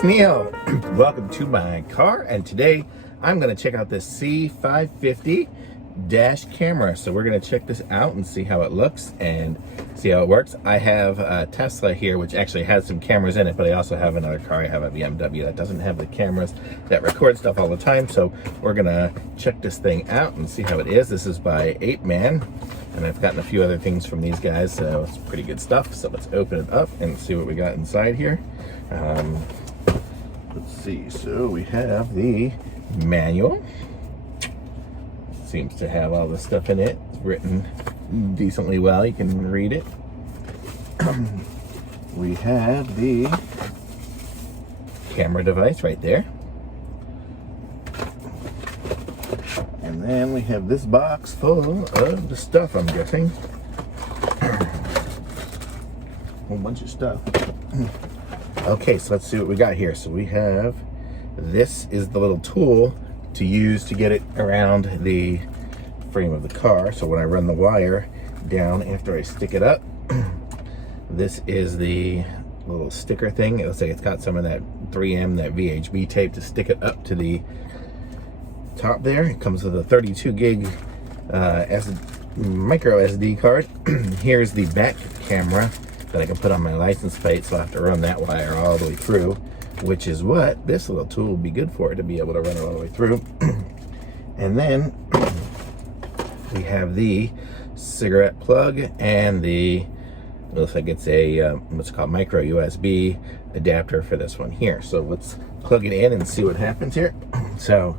it's Neil. Welcome to my car, and today I'm going to check out this C550 dash camera. So we're going to check this out and see how it looks and see how it works. I have a Tesla here, which actually has some cameras in it, but I also have another car. I have a BMW that doesn't have the cameras that record stuff all the time. So we're going to check this thing out and see how it is. This is by Apeman, and I've gotten a few other things from these guys, so it's pretty good stuff. So let's open it up and see what we got inside here. Let's see, so we have the manual. Seems to have all the stuff in it. It's written decently well, you can read it. We have the camera device right there. And then we have this box full of the stuff, I'm guessing. A whole bunch of stuff. Okay, so let's see what we got here. So we have, this is the little tool to use to get it around the frame of the car. So when I run the wire down after I stick it up, this is the little sticker thing. It looks like it's got some of that 3M, that VHB tape to stick it up to the top there. It comes with a 32 gig micro SD card. Here's the back camera that I can put on my license plate, so I have to run that wire all the way through, which is what this little tool will be good for, to be able to run it all the way through. And then we have the cigarette plug and the, it looks like it's a what's called micro USB adapter for this one here. So let's plug it in and see what happens here. So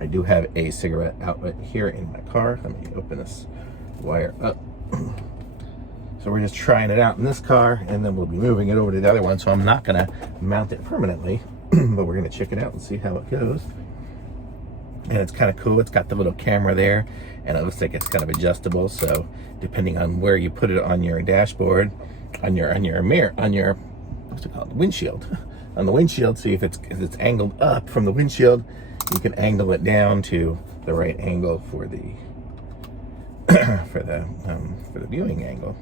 I do have a cigarette outlet here in my car. Let me open this wire up. So we're just trying it out in this car, and then we'll be moving it over to the other one. So I'm not gonna mount it permanently, but we're gonna check it out and see how it goes. And it's kind of cool. It's got the little camera there, and it looks like it's kind of adjustable. So depending on where you put it on your dashboard, on your mirror, on your, what's it called, windshield, on the windshield. See if it's angled up from the windshield, you can angle it down to the right angle for the for the viewing angle.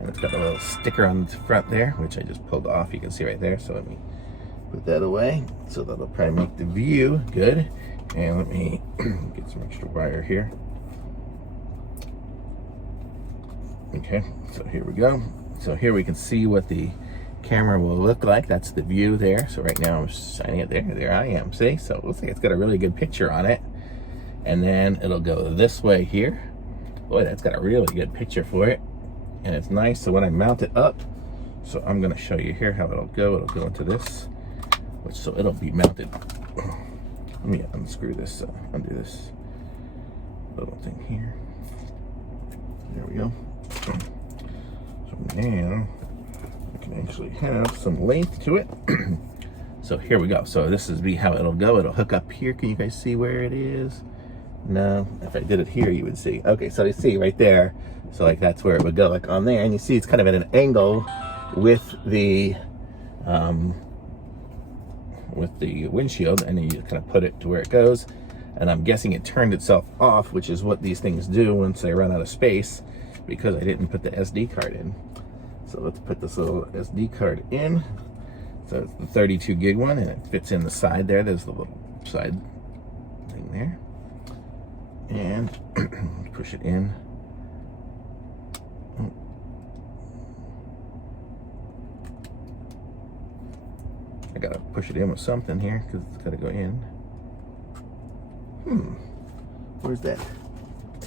And it's got a little sticker on the front there, which I just pulled off. You can see right there. So let me put that away. So that'll probably make the view good. And let me get some extra wire here. Okay, so here we go. So here we can see what the camera will look like. That's the view there. So right now I'm shining it there. There I am. See? So it looks like it's got a really good picture on it. And then it'll go this way here. Boy, that's got a really good picture for it. And it's nice. So when I mount it up, so I'm going to show you here how it'll go. It'll go into this, which, so it'll be mounted. Let me unscrew this, undo this little thing here. There we go. So now I can actually have some length to it. So here we go. So this is how it'll go. It'll hook up here. Can you guys see where it is? No, if I did it here, you would see. Okay, so you see right there. So like that's where it would go, like on there. And you see it's kind of at an angle with the windshield, and then you kind of put it to where it goes. And I'm guessing it turned itself off, which is what these things do once they run out of space, because I didn't put the SD card in. So let's put this little SD card in. So it's the 32 gig one, and it fits in the side there. There's the little side thing there. And push it in. I gotta push it in with something here because it's gotta go in. Where's that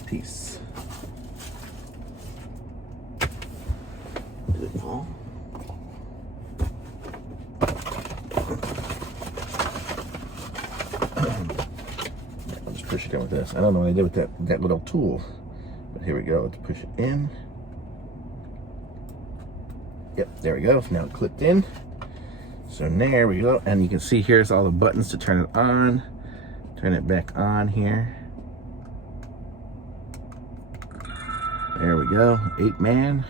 piece? Did it fall? I'll just push it in with this. I don't know what I did with that little tool, but here we go. Let's push it in. Yep, there we go. Now it clipped in. So there we go, and you can see here's all the buttons to turn it on, turn it back on here. There we go, Apeman.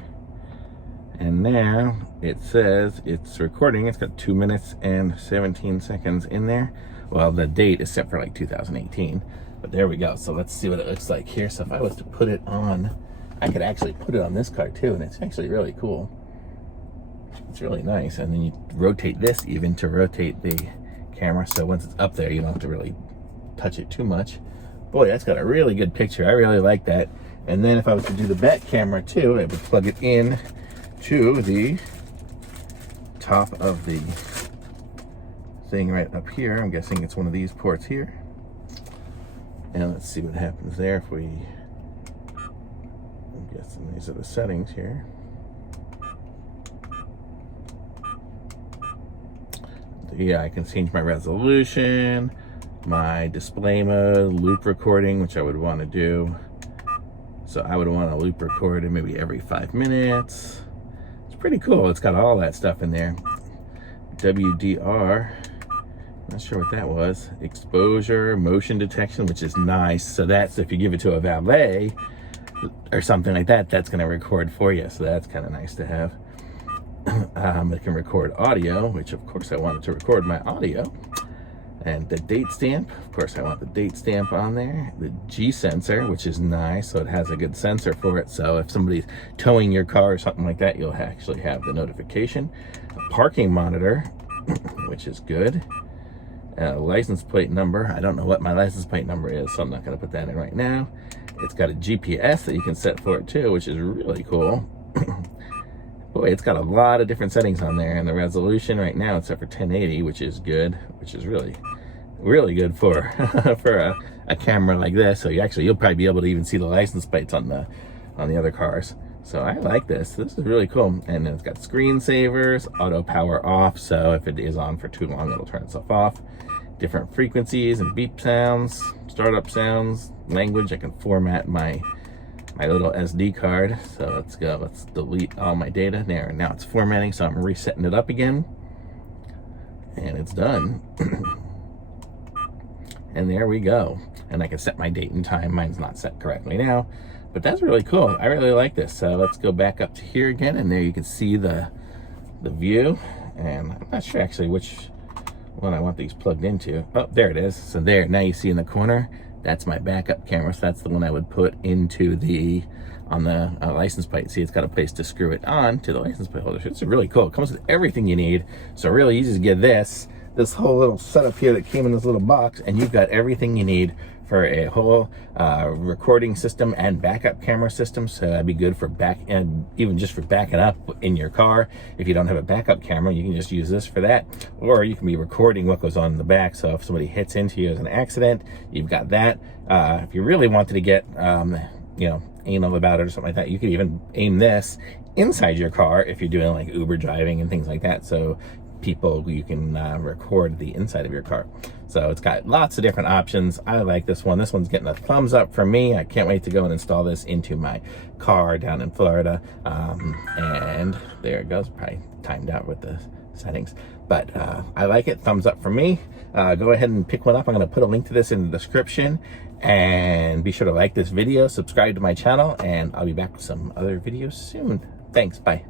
And now it says it's recording. It's got 2 minutes and 17 seconds in there. Well, the date is set for like 2018, but there we go. So let's see what it looks like here. So if I was to put it on, I could actually put it on this car too, and it's actually really cool. It's really nice. And then you rotate this even to rotate the camera, so once it's up there, you don't have to really touch it too much. Boy, that's got a really good picture. I really like that. And then if I was to do the back camera too, I would plug it in to the top of the thing right up here. I'm guessing it's one of these ports here. And let's see what happens there if we, I'm guessing these are the settings here. Yeah, I can change my resolution, my display mode, loop recording, which I would want to do. So I would want to loop record it maybe every 5 minutes. It's pretty cool. It's got all that stuff in there. WDR, not sure what that was. Exposure, motion detection, which is nice. So that's if you give it to a valet or something like that, that's going to record for you. So that's kind of nice to have. It can record audio, which of course I wanted to record my audio. And the date stamp, of course I want the date stamp on there. The G sensor, which is nice, so it has a good sensor for it. So if somebody's towing your car or something like that, you'll actually have the notification. A parking monitor, which is good. License plate number. I don't know what my license plate number is, so I'm not going to put that in right now. It's got a GPS that you can set for it too, which is really cool. Boy, it's got a lot of different settings on there, and the resolution right now it's set for 1080, which is good, which is really good for for a camera like this. So you'll probably be able to even see the license plates on the other cars. So I like this. This is really cool. And then it's got screensavers, auto power off, so if it is on for too long, it'll turn itself off. Different frequencies and beep sounds, startup sounds, language. I can format my little SD card. So let's go. Let's delete all my data there. Now it's formatting, so I'm resetting it up again, and it's done. And there we go. And I can set my date and time. Mine's not set correctly now, but that's really cool. I really like this. So let's go back up to here again, and there you can see the view. And I'm not sure actually which one I want these plugged into. Oh, there it is. So there, now you see in the corner, that's my backup camera. So that's the one I would put into on the license plate. See, it's got a place to screw it on to the license plate holder. It's really cool. It comes with everything you need. So really easy to get this whole little setup here that came in this little box, and you've got everything you need for a whole recording system and backup camera system. So that'd be good for even just for backing up in your car. If you don't have a backup camera, you can just use this for that, or you can be recording what goes on in the back. So if somebody hits into you as an accident, you've got that. If you really wanted to get anal about it or something like that, you could even aim this inside your car if you're doing like Uber driving and things like that. So you can record the inside of your car. So it's got lots of different options. I like this one. This one's getting a thumbs up from me. I can't wait to go and install this into my car down in Florida. And there it goes. Probably timed out with the settings, but I like it. Thumbs up from me. Go ahead and pick one up. I'm going to put a link to this in the description, and be sure to like this video, subscribe to my channel, and I'll be back with some other videos soon. Thanks. Bye.